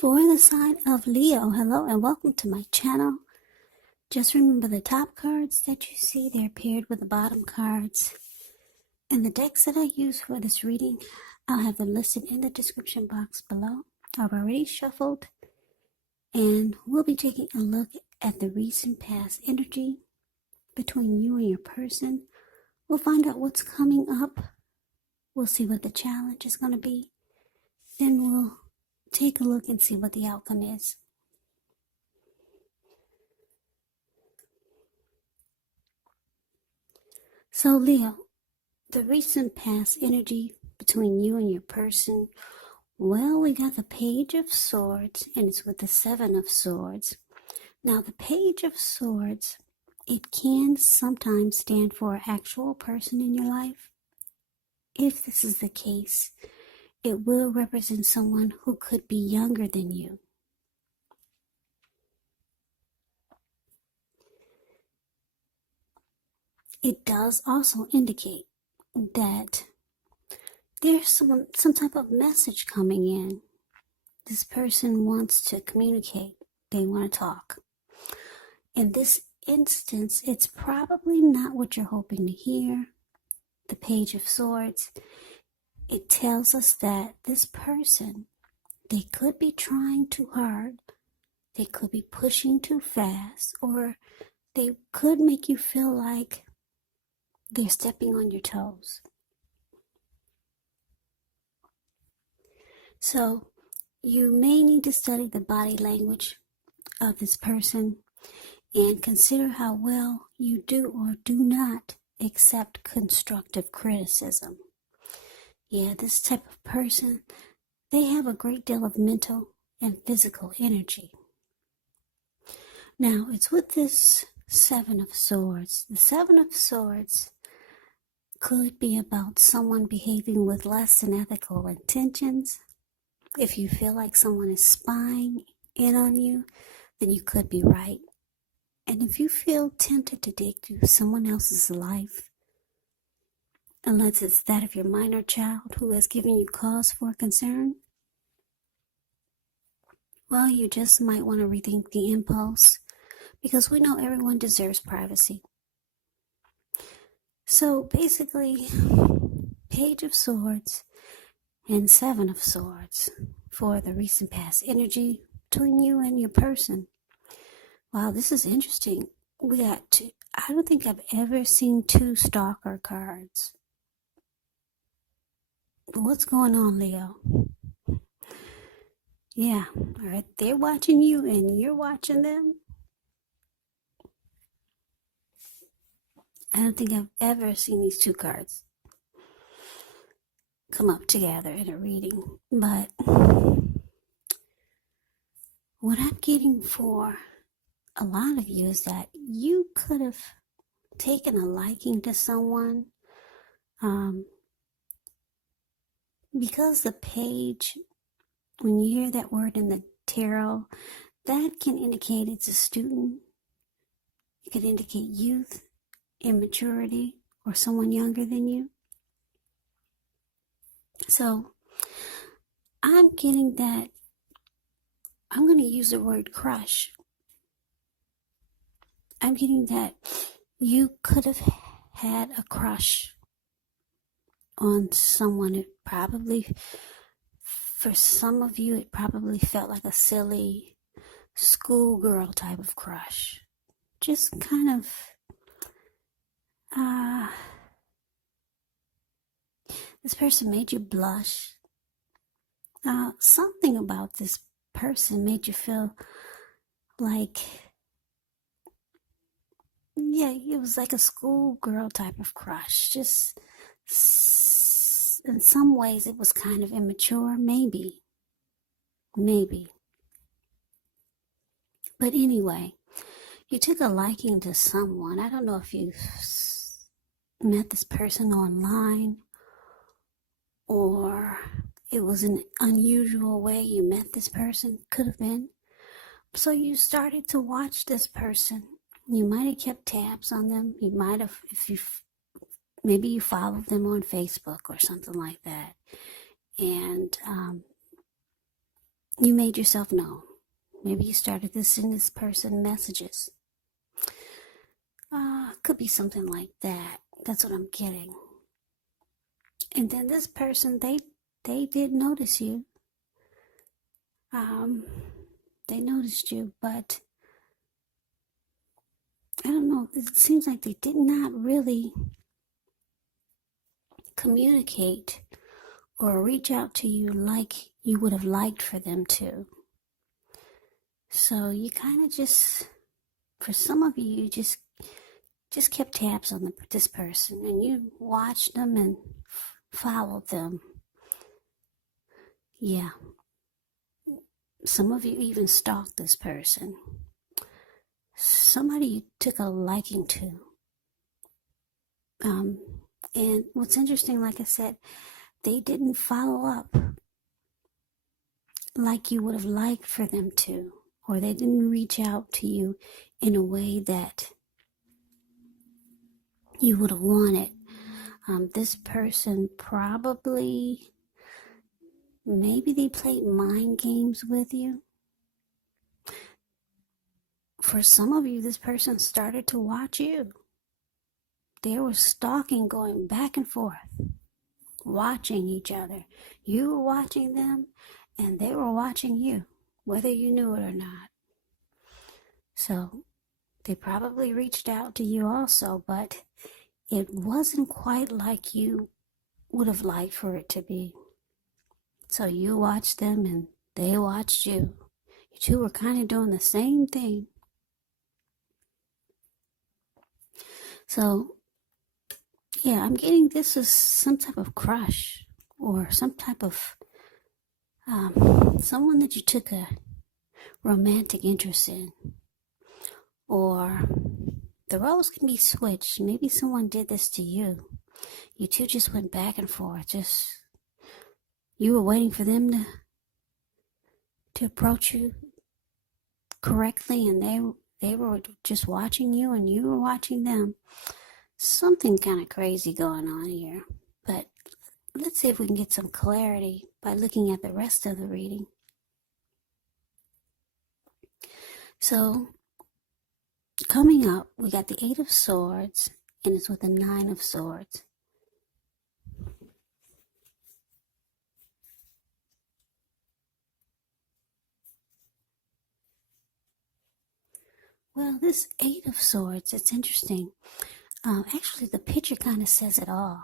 For the sign of Leo, hello and welcome to my channel. Just remember the top cards that you see, they're paired with the bottom cards. And the decks that I use for this reading, I'll have them listed in the description box below. I've already shuffled, and we'll be taking a look at the recent past energy between you and your person. We'll find out what's coming up. We'll see what the challenge is going to be. Then we'll take a look and see what the outcome is. So Leo, the recent past energy between you and your person, well, we got the Page of Swords, and it's with the Seven of Swords. Now, the Page of Swords, it can sometimes stand for an actual person in your life. If this is the case, it will represent someone who could be younger than you. It does also indicate that there's some type of message coming in. This person wants to communicate. They want to talk. In this instance, it's probably not what you're hoping to hear. The Page of Swords, it tells us that this person, they could be trying too hard. They could be pushing too fast, or they could make you feel like they're stepping on your toes. So you may need to study the body language of this person and consider how well you do or do not accept constructive criticism. Yeah, this type of person, they have a great deal of mental and physical energy. Now, it's with this Seven of Swords. The Seven of Swords could be about someone behaving with less than ethical intentions. If you feel like someone is spying in on you, then you could be right. And if you feel tempted to dig through someone else's life, unless it's that of your minor child who has given you cause for concern, well, you just might want to rethink the impulse, because we know everyone deserves privacy. So basically, Page of Swords and Seven of Swords for the recent past energy between you and your person. Wow, this is interesting. We got two. I don't think I've ever seen two stalker cards. But what's going on, Leo? Yeah, all right, they're watching you and you're watching them. I don't think I've ever seen these two cards come up together in a reading. But what I'm getting for a lot of you is that you could have taken a liking to someone, because the page, when you hear that word in the tarot, that can indicate it's a student. It could indicate youth, immaturity, or someone younger than you. So I'm getting that, I'm going to use the word crush. I'm getting that you could have had a crush on someone. It probably, for some of you, it probably felt like a silly schoolgirl type of crush. Just kind of, this person made you blush. Something about this person made you feel like, yeah, it was like a schoolgirl type of crush. Just in some ways it was kind of immature, maybe. But anyway, you took a liking to someone. I don't know if you met this person online, or it was an unusual way you met this person. Could have been. So you started to watch this person. You might have kept tabs on them. You might have, maybe you followed them on Facebook or something like that. And you made yourself known. Maybe you started to send this person messages. Could be something like that. That's what I'm getting. And then this person, they did notice you. They noticed you, but I don't know. It seems like they did not really communicate or reach out to you like you would have liked for them to. So you kind of just, for some of you, you just kept tabs on this person, and you watched them and followed them. Yeah. Some of you even stalked this person. Somebody you took a liking to. And what's interesting, like I said, they didn't follow up like you would have liked for them to, or they didn't reach out to you in a way that you would have wanted. This person probably, maybe they played mind games with you. For some of you, this person started to watch you. They were stalking, going back and forth, watching each other. You were watching them, and they were watching you, whether you knew it or not. So they probably reached out to you also, but it wasn't quite like you would have liked for it to be. So you watched them and they watched you. You two were kind of doing the same thing. So, yeah, I'm getting this as some type of crush or some type of someone that you took a romantic interest in. Or the roles can be switched. Maybe someone did this to you. You two just went back and forth. You were waiting for them to approach you correctly, and they were just watching you, and you were watching them. Something kind of crazy going on here. But let's see if we can get some clarity by looking at the rest of the reading. So, coming up, we got the 8 of Swords, and it's with the 9 of Swords. Well, this 8 of Swords, it's interesting. Actually, the picture kind of says it all.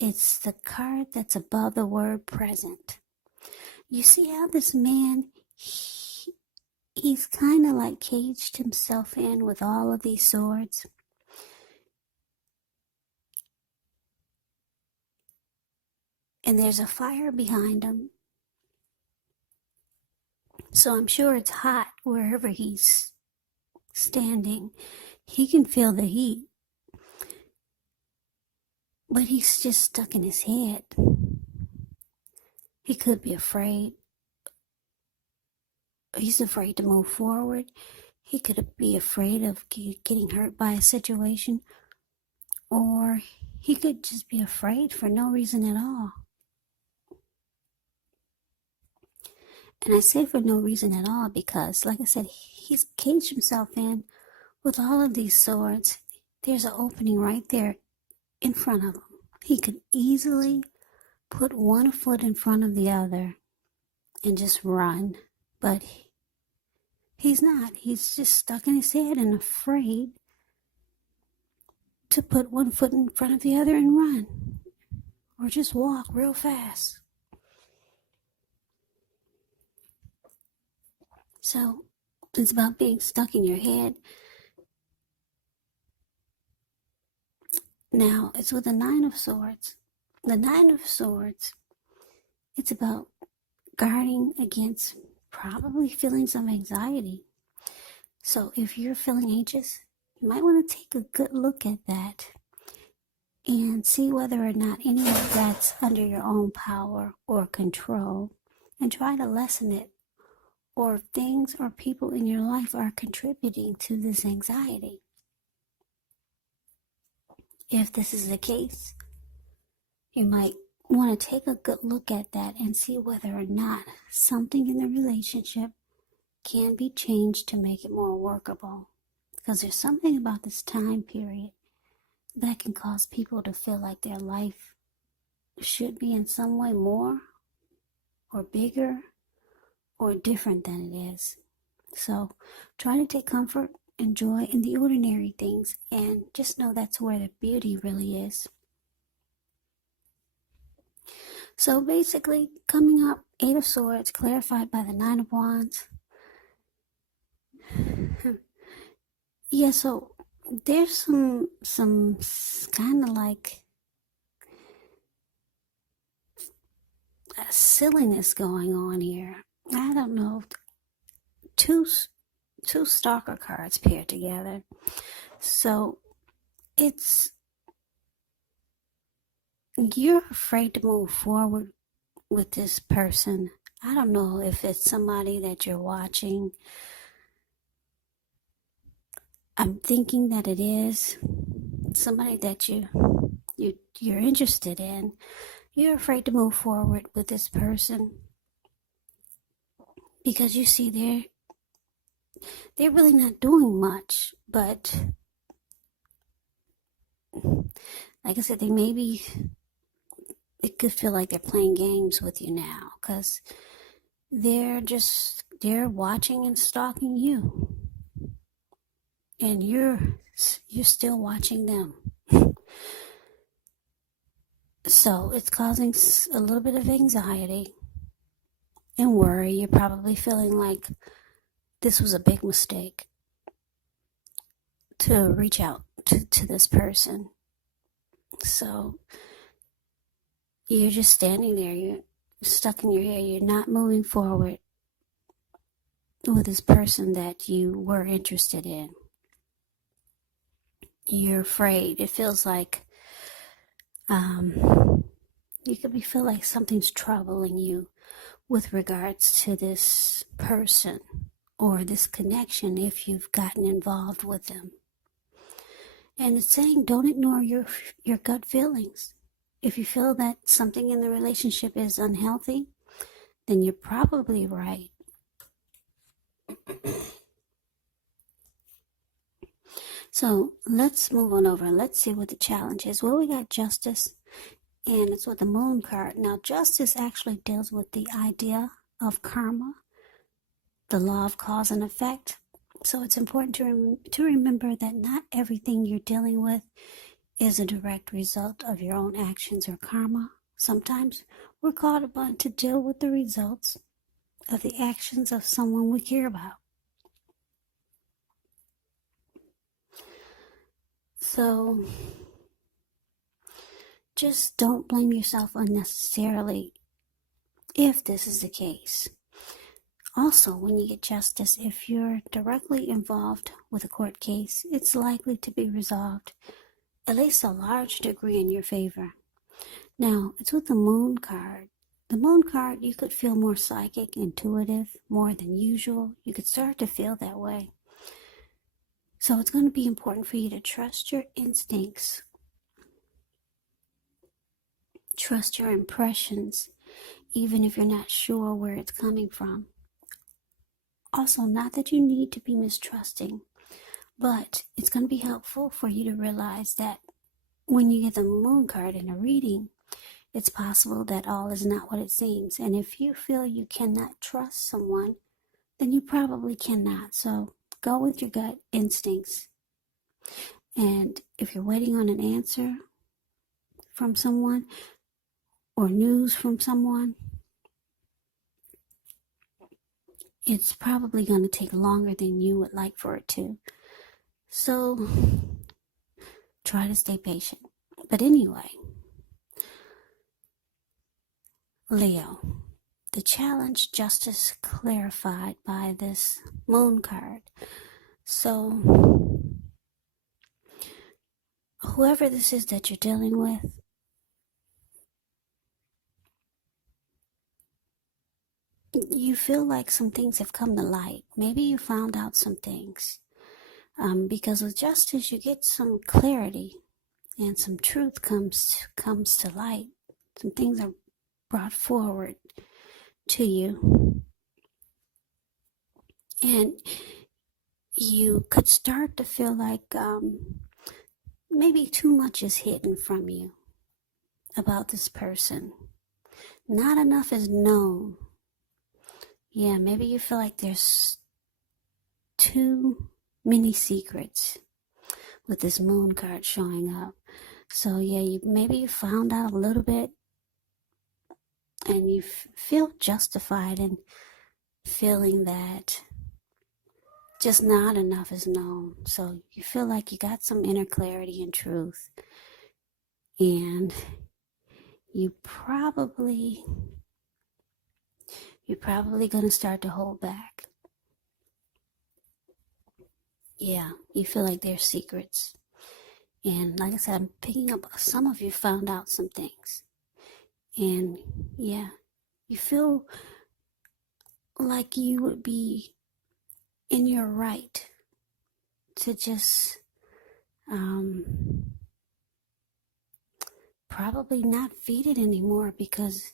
It's the card that's above the word present. You see how this man, he's kind of like caged himself in with all of these swords. And there's a fire behind him. So I'm sure it's hot wherever he's standing. He can feel the heat. But he's just stuck in his head. He could be afraid. He's afraid to move forward. He could be afraid of getting hurt by a situation. Or he could just be afraid for no reason at all. And I say for no reason at all because, like I said, he's caged himself in with all of these swords. There's an opening right there in front of him. He could easily put one foot in front of the other and just run. But he's not. He's just stuck in his head and afraid to put one foot in front of the other and run. Or just walk real fast. So it's about being stuck in your head. Now, it's with the 9 of Swords. The 9 of Swords, it's about guarding against probably feelings of anxiety. So if you're feeling anxious, you might want to take a good look at that and see whether or not any of that's under your own power or control, and try to lessen it, or if things or people in your life are contributing to this anxiety. If this is the case, you might want to take a good look at that and see whether or not something in the relationship can be changed to make it more workable. Because there's something about this time period that can cause people to feel like their life should be in some way more or bigger or different than it is. So try to take comfort and joy in the ordinary things, and just know that's where the beauty really is. So basically, coming up, 8 of Swords, clarified by the 9 of Wands. Yeah, so there's some kind of like silliness going on here. I don't know. Two stalker cards paired together. So it's, you're afraid to move forward with this person. I don't know if it's somebody that you're watching. I'm thinking that it is somebody that you're interested in. You're afraid to move forward with this person because you see they're really not doing much, but like I said, it could feel like they're playing games with you now because they're watching and stalking you, and you're still watching them. So it's causing a little bit of anxiety and worry. You're probably feeling like this was a big mistake to reach out to this person. So you're just standing there, you're stuck in your head, you're not moving forward with this person that you were interested in. You're afraid. It feels like you could feel like something's troubling you with regards to this person or this connection if you've gotten involved with them. And it's saying don't ignore your gut feelings. If you feel that something in the relationship is unhealthy, then you're probably right. So let's move on over and let's see what the challenge is. Well, we got Justice, and it's with the Moon card. Now, Justice actually deals with the idea of karma, the law of cause and effect. So it's important to remember that not everything you're dealing with is a direct result of your own actions or karma. Sometimes we're called upon to deal with the results of the actions of someone we care about. So just don't blame yourself unnecessarily if this is the case. Also, when you get Justice, if you're directly involved with a court case, it's likely to be resolved at least a large degree in your favor. Now, it's with the Moon card. The Moon card, you could feel more psychic, intuitive, more than usual. You could start to feel that way. So it's going to be important for you to trust your instincts. Trust your impressions, even if you're not sure where it's coming from. Also, not that you need to be mistrusting, but it's going to be helpful for you to realize that when you get the Moon card in a reading, it's possible that all is not what it seems. And if you feel you cannot trust someone, then you probably cannot. So go with your gut instincts. And if you're waiting on an answer from someone or news from someone, it's probably going to take longer than you would like for it to. So try to stay patient. But anyway, Leo, the challenge, Justice, clarified by this Moon card. So whoever this is that you're dealing with, you feel like some things have come to light. Maybe you found out some things. Because with Justice, you get some clarity and some truth comes to light. Some things are brought forward to you. And you could start to feel like maybe too much is hidden from you about this person. Not enough is known. Yeah, maybe you feel like there's too many secrets with this moon card showing up. So yeah, maybe you found out a little bit and you feel justified in feeling that just not enough is known. So you feel like you got some inner clarity and truth. And you're probably going to start to hold back. Yeah, you feel like there's secrets. And like I said, I'm picking up some of you found out some things. And yeah, you feel like you would be in your right to just probably not feed it anymore because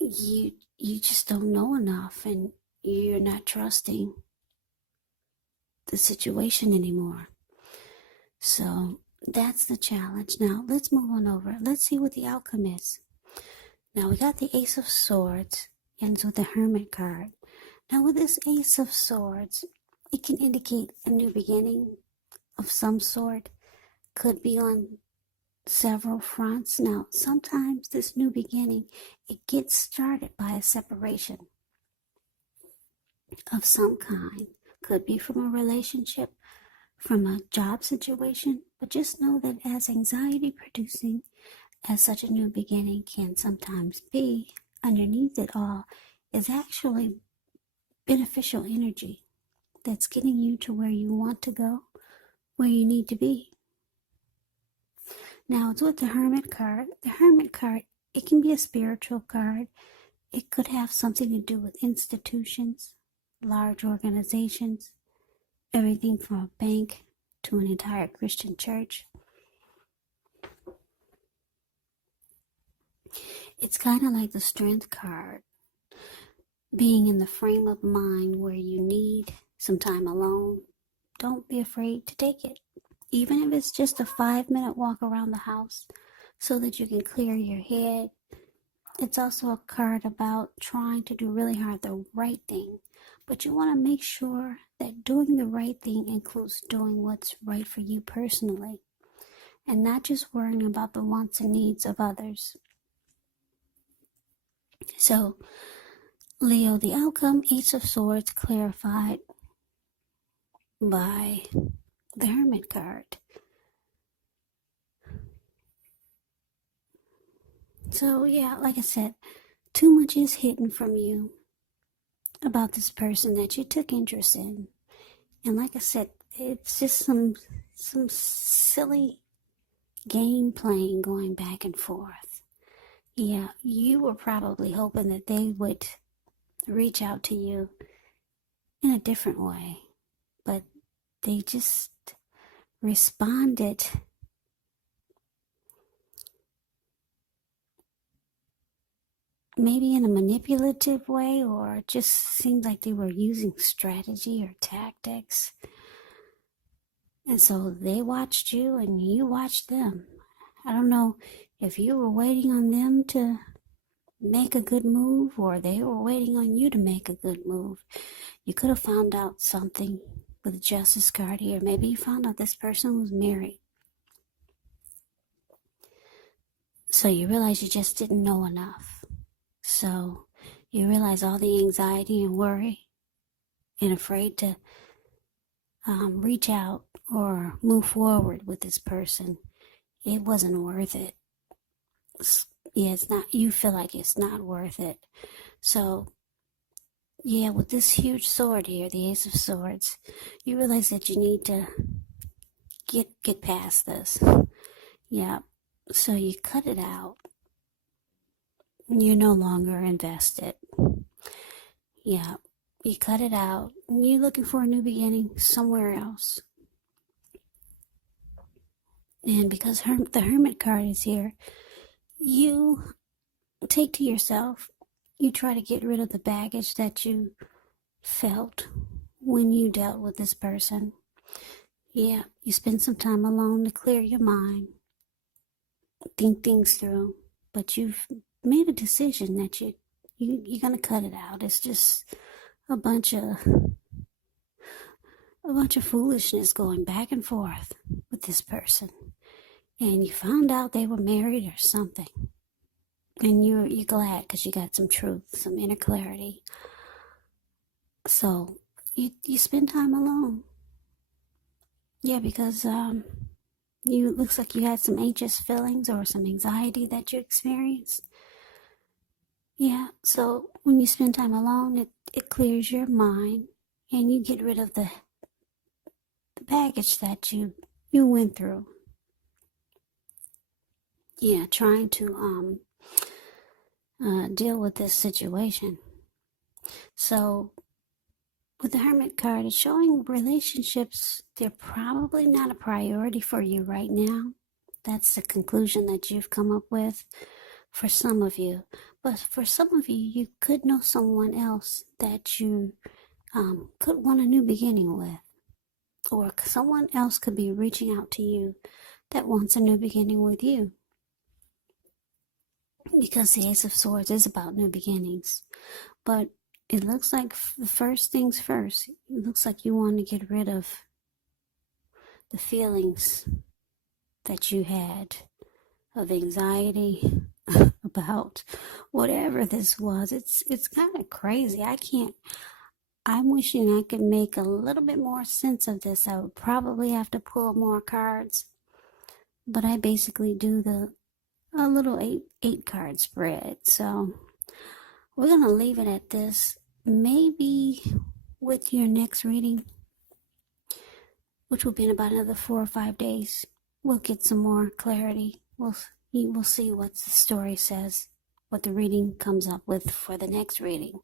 you just don't know enough and you're not trusting the situation anymore. So that's the challenge. Now let's move on over. Let's see what the outcome is. Now we got the Ace of Swords, ends with the Hermit card. Now with this Ace of Swords, it can indicate a new beginning of some sort. Could be on several fronts. Now sometimes this new beginning, it gets started by a separation of some kind. Could be from a relationship, from a job situation, but just know that as anxiety producing as such a new beginning can sometimes be, underneath it all is actually beneficial energy that's getting you to where you want to go, where you need to be. Now it's with the Hermit card. The Hermit card, it can be a spiritual card. It could have something to do with institutions, large organizations, everything from a bank to an entire Christian church. It's kind of like the Strength card, being in the frame of mind where you need some time alone. Don't be afraid to take it, even if it's just a 5-minute walk around the house so that you can clear your head. It's also a card about trying to do really hard the right thing, but you want to make sure that doing the right thing includes doing what's right for you personally and not just worrying about the wants and needs of others. So, Leo, the outcome, Ace of Swords, clarified by the Hermit card. So, yeah, like I said, too much is hidden from you about this person that you took interest in. And like I said, it's just some silly game playing going back and forth. Yeah, you were probably hoping that they would reach out to you in a different way, but they just responded maybe in a manipulative way, or it just seemed like they were using strategy or tactics. And so they watched you and you watched them. I don't know if you were waiting on them to make a good move or they were waiting on you to make a good move. You could have found out something with the Justice card here. Maybe you found out this person was married. So you realize you just didn't know enough. So you realize all the anxiety and worry and afraid to reach out or move forward with this person. It wasn't worth it. Yeah, it's not, you feel like it's not worth it. So, yeah, with this huge sword here, the Ace of Swords, you realize that you need to get past this. Yeah, so you cut it out. You're no longer invested. Yeah, you cut it out. You're looking for a new beginning somewhere else. And because the Hermit card is here, you take to yourself, you try to get rid of the baggage that you felt when you dealt with this person. Yeah, you spend some time alone to clear your mind, think things through, but you've made a decision that you're gonna cut it out. It's just a bunch of foolishness going back and forth with this person, and you found out they were married or something, and you're glad because you got some truth, some inner clarity. So you spend time alone. Yeah, because looks like you had some anxious feelings or some anxiety that you experienced. Yeah, so when you spend time alone, it clears your mind and you get rid of the baggage that you went through. Yeah, trying to deal with this situation. So with the Hermit card, it's showing relationships, they're probably not a priority for you right now. That's the conclusion that you've come up with for some of you. But for some of you, you could know someone else that you could want a new beginning with. Or someone else could be reaching out to you that wants a new beginning with you. Because the Ace of Swords is about new beginnings. But it looks like the first things first. It looks like you want to get rid of the feelings that you had of anxiety about whatever this was. It's kind of crazy. I'm wishing I could make a little bit more sense of this. I would probably have to pull more cards, but I basically do a little eight card spread. So we're gonna leave it at this. Maybe with your next reading, which will be in about another 4 or 5 days, we'll get some more clarity. We'll see what the story says, what the reading comes up with for the next reading.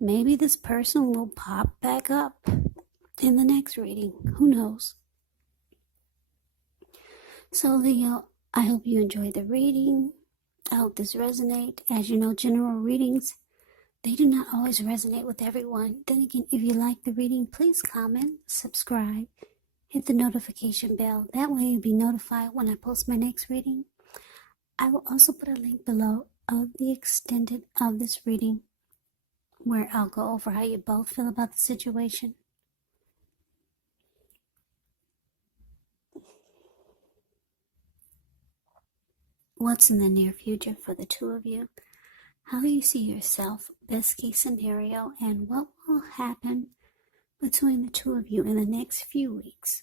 Maybe this person will pop back up in the next reading. Who knows? So Leo, I hope you enjoyed the reading. I hope this resonates. As you know, general readings, they do not always resonate with everyone. Then again, if you like the reading, please comment, subscribe, hit the notification bell. That way you'll be notified when I post my next reading. I will also put a link below of the extended of this reading where I'll go over how you both feel about the situation. What's in the near future for the two of you? How you see yourself, best case scenario, and what will happen between the two of you in the next few weeks.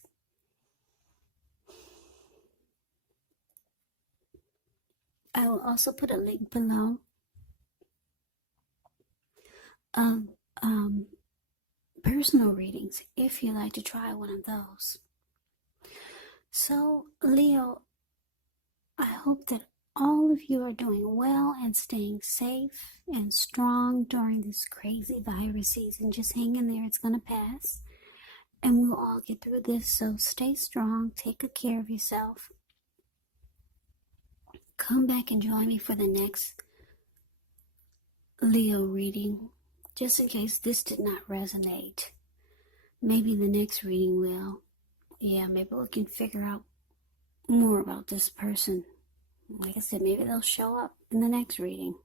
I will also put a link below of personal readings if you like to try one of those. So, Leo, I hope that all of you are doing well and staying safe and strong during this crazy virus season. Just hang in there, it's going to pass. And we'll all get through this, so stay strong, take good care of yourself. Come back and join me for the next Leo reading, just in case this did not resonate. Maybe the next reading will. Yeah, maybe we can figure out more about this person. Like I said, maybe they'll show up in the next reading.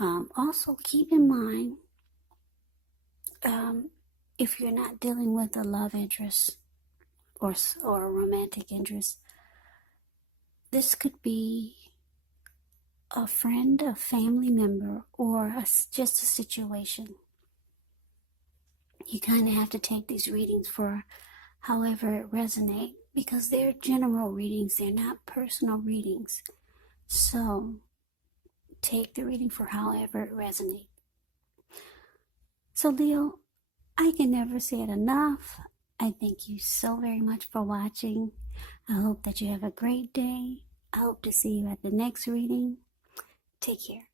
Also, keep in mind, if you're not dealing with a love interest or a romantic interest, this could be a friend, a family member, or just a situation. You kind of have to take these readings for however it resonates, because they're general readings, they're not personal readings. So take the reading for however it resonates. So Leo, I can never say it enough. I thank you so very much for watching. I hope that you have a great day. I hope to see you at the next reading. Take care.